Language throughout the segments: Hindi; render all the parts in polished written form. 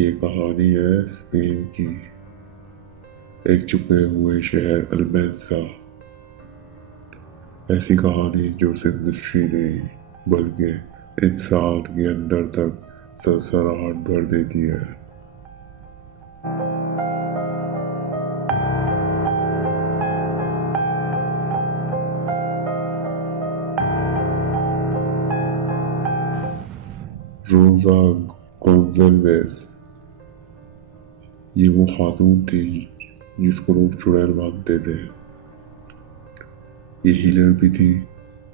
ये कहानी है स्पेन की एक छुपे हुए शहर अल्मेंसा। ऐसी कहानी जो सिर्फ मिस्ट्री नहीं बल्कि इंसान के अंदर तक सनसनाहट भर देती है। रोजा गोंजाल्वेस ये वो खातून थी जिसको लोग चुड़ैल मानते थे। ये हीलर भी थी,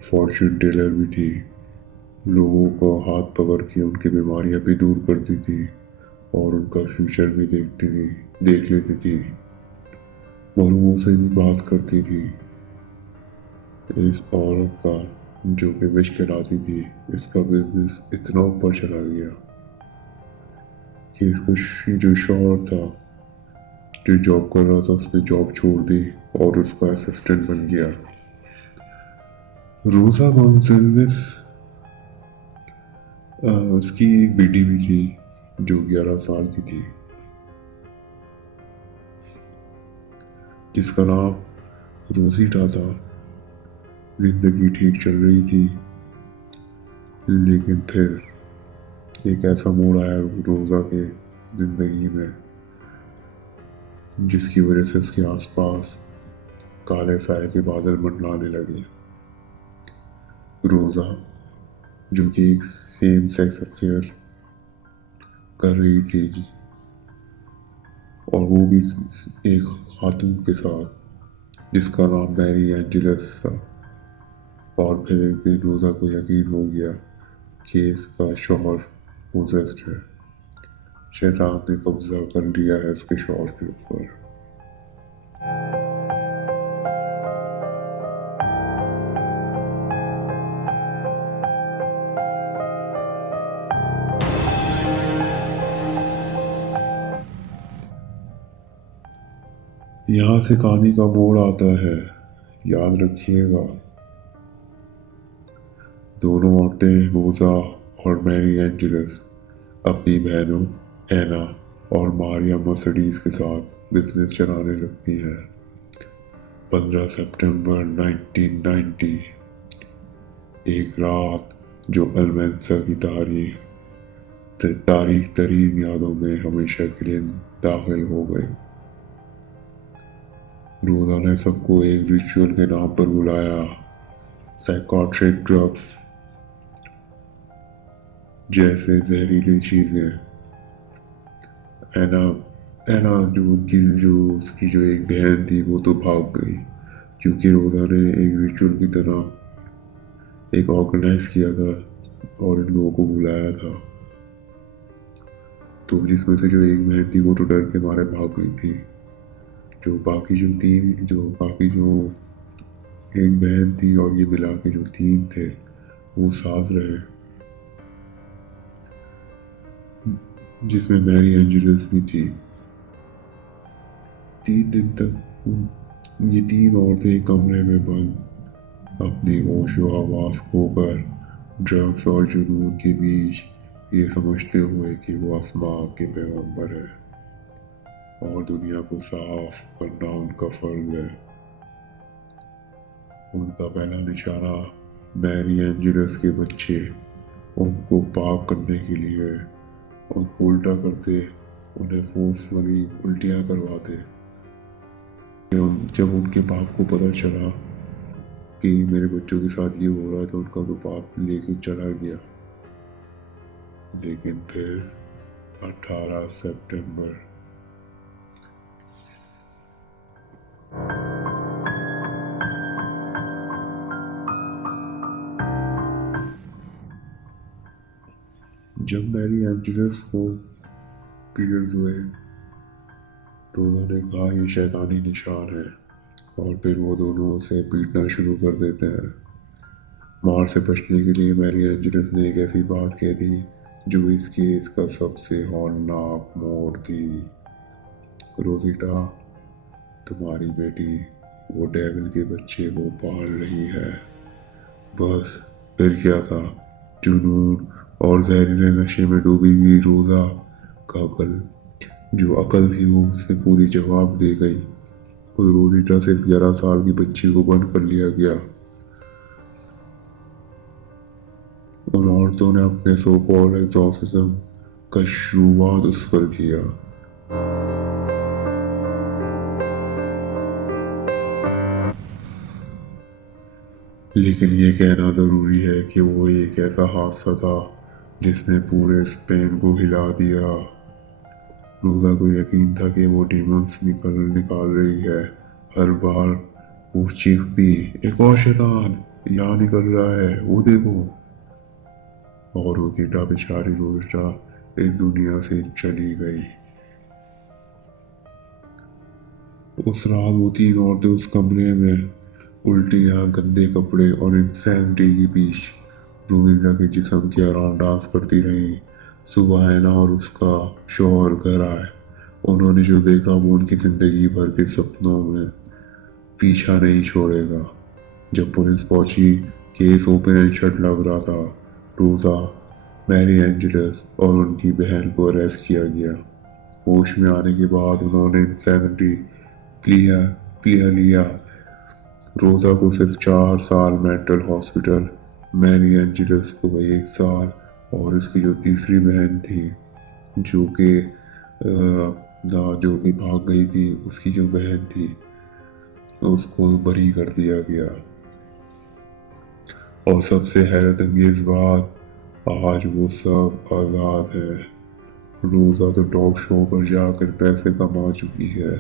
फॉर्चून टेलर भी थी। लोगों को हाथ पकड़ के उनकी बीमारियां भी दूर करती थी और उनका फ्यूचर भी देख लेती थी। मरूमों से भी बात करती थी। इस औरत का जो कि विश कहलाती थी, इसका बिजनेस इतना ऊपर चला गया कि इसका जो शौहर था जो जॉब कर रहा था उसने जॉब छोड़ दी और उसका असिस्टेंट बन गया। रोजा गोंजाल्वेस उसकी एक बेटी भी थी जो 11 साल की थी, जिसका नाम रोजीटा था। जिंदगी ठीक चल रही थी, लेकिन फिर एक ऐसा मोड़ आया रोजा के जिंदगी में जिसकी वजह से उसके आसपास काले साए के बादल मंडराने लगे। रोजा जो कि एक सेम सेक्स अफेयर कर रही थी और वो भी एक खातून के साथ जिसका नाम मैरी एंजेलिस था। और फिर एक दिन रोजा को यकीन हो गया कि इसका शौहर पोजेस्ड है, शैतान ने कब्जा कर लिया है उसके शौहर के ऊपर। यहाँ से कहानी का मोड़ आता है, याद रखिएगा। दोनों औरतें रोजा और मैरी एंजेलिस अपनी बहनों एना और मारिया मर्सिडीज के साथ बिजनेस चलाने लगती हैं। 15 सितंबर 1990 एक रात जो अल्मेंसा की तारीख तरीन यादों में हमेशा के लिए दाखिल हो गई। रोजा ने सबको एक रिचुअल के नाम पर बुलाया, साइकोट्रिक ड्रग्स जैसे जहरीली चीजें। एना एना जो उसकी जो एक बहन थी वो तो भाग गई, क्योंकि रोजा ने एक रिचुअल की तरह एक ऑर्गेनाइज किया था और इन लोगों को बुलाया था। तो जिसमें से जो एक बहन थी वो तो डर के मारे भाग गई थी। जो बाकी जो एक बहन थी और ये मिला के जो 3 थे वो साथ रहे, जिसमें मैरी एंजेलिस भी थी। 3 दिन तक ये 3 औरतें एक कमरे में बंद अपनी होशो हवास खोकर ड्रग्स और जुनून के बीच ये समझते हुए कि वो आसमां के पैगंबर है और दुनिया को साफ करना उनका फर्ज है। उनका पहला निशाना मैरी एंजेलिस के बच्चे, उनको पाक करने के लिए उनको उल्टा करते, उन्हें फोर्सफुली उल्टियाँ करवाते। जब उनके बाप को पता चला कि मेरे बच्चों के साथ ये हो रहा है तो उनका तो बाप लेके चला गया। लेकिन फिर 18 सितंबर जब मैरी एंजेलिस को पीरियड्स हुए तो उन्होंने कहा ये शैतानी निशान है और फिर वो दोनों उसे पीटना शुरू कर देते हैं। मार से बचने के लिए मैरी एंजेलिस ने एक ऐसी बात कह दी जो इस केस का सबसे हौलनाक मोड़ थी। रोजीटा, तुम्हारी बेटी वो डेविल के बच्चे को पाल रही है। बस फिर क्या था, जुनून और जहरीले नशे में डूबी हुई रोजा एक अकल, जो अकल थी वो उसने पूरी जवाब दे गई। और रोनिता सिर्फ 11 साल की बच्ची को बंद कर लिया गया। उन औरतों ने अपने सो कॉल्ड एग्जॉर्सिज्म का शुरुआत उस पर किया। लेकिन ये कहना ज़रूरी है कि वो एक ऐसा हादसा था जिसने पूरे स्पेन को हिला दिया। रोज़ा को यकीन था कि वो डीमंस निकाल रही है। हर बार वो चीखती, एक और शैतान यहाँ निकल रहा है, वो देखो। और रोनिता, बेचारी रोनिता इस दुनिया से चली गई। उस रात वो 3 औरतें उस कमरे में उल्टियाँ, गंदे कपड़े और इंसैनिटी के बीच रोनिता के जिस्म के अराउंड डांस करती रहीं। सुबह हैना और उसका शौहर घर आए। उन्होंने जो देखा वो उनकी जिंदगी भर के सपनों में पीछा नहीं छोड़ेगा। जब पुलिस पहुंची, केस ओपन एंड शट लग रहा था। रोजा, मैरी एंजलिस और उनकी बहन को अरेस्ट किया गया। होश में आने के बाद उन्होंने इंसैनिटी प्लिया प्लिया लिया। रोजा को सिर्फ 4 साल मेंटल हॉस्पिटल, मैरी एंजलिस को 1 साल, और इसकी जो तीसरी बहन थी जो कि भाग गई थी, उसकी जो बहन थी उसको बरी कर दिया गया। और सबसे हैरत अंगेज बात, आज वो सब आज़ाद है। रोजा तो टॉक शो पर जाकर पैसे कमा चुकी है,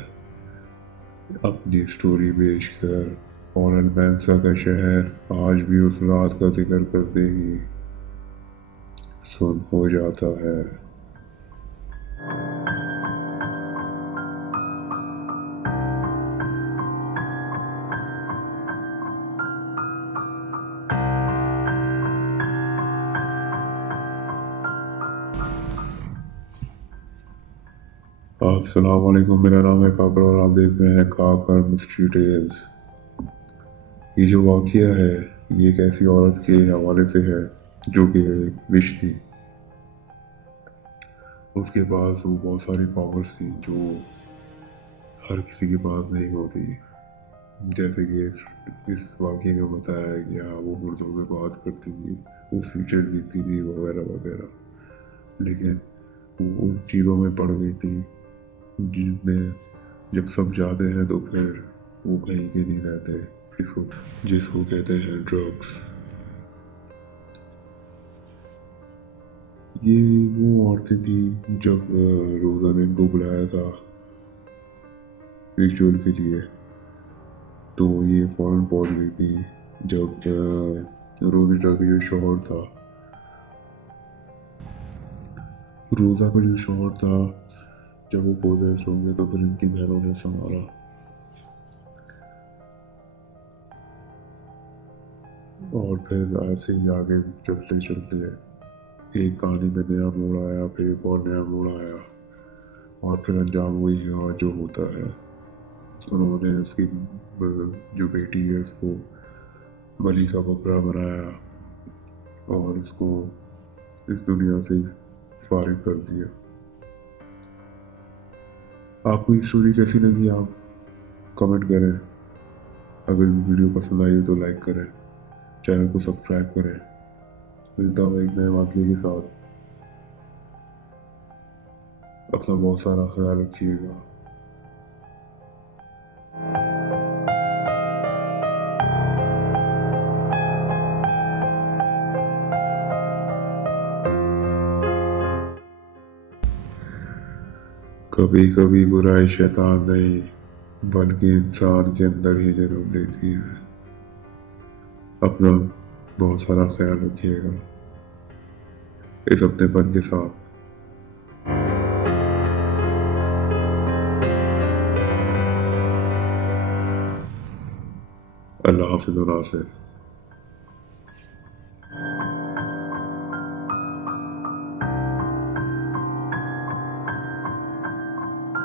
अपनी स्टोरी बेचकर। और अल्मेंसा का शहर आज भी उस रात का जिक्र करते ही सुन हो जाता है। अस्सलाम वालेकुम, मेरा नाम है काकर और आप देख रहे हैं काकर मिस्ट्री टेल्स। ये जो वाक़या है ये एक ऐसी औरत के हवाले से है जो कि विश थी। उसके पास वो बहुत सारी पावर्स थी जो हर किसी के पास नहीं होती। जैसे कि इस वाक़ये में बताया गया, वो उर्दू में बात करती थी, वो फ्यूचर देखती थी वगैरह वगैरह। लेकिन वो उन चीज़ों में पड़ गई थी जिनमें जब सब जाते हैं तो फिर वो कहीं के नहीं रहते, जिसको कहते हैं ड्रग्स। ये वो औरतें थी जब रोज़ा ने इनको बुलाया था रिचुअल के लिए, तो ये फ़ौरन पहुंच गई थी। जब रोज़ा का जो शौहर था जब वो पोजेस हो गए तो फिर इनकी बहनों ने संभाला। और फिर ऐसे ही आगे चलते चलते एक कहानी में नया मोड़ आया, फिर एक और नया मोड़ आया, और फिर अंजाम वही हुआ जो होता है। उन्होंने उसकी जो बेटी है उसको बलि का बकरा बनाया और इसको इस दुनिया से फारिग कर दिया। आपको ये स्टोरी कैसी लगी आप कमेंट करें। अगर वीडियो पसंद आई हो तो लाइक करें, चैनल को सब्सक्राइब करें। मिलता हूँ एक नए वाक़ये के साथ। अपना बहुत सारा ख्याल रखिएगा। कभी कभी बुराई शैतान नहीं बल्कि इंसान के अंदर ही जन्म लेती है। अपना बहुत सारा ख्याल रखिएगा इस अपनेपन के साथ। अल्लाह हाफ़िज़।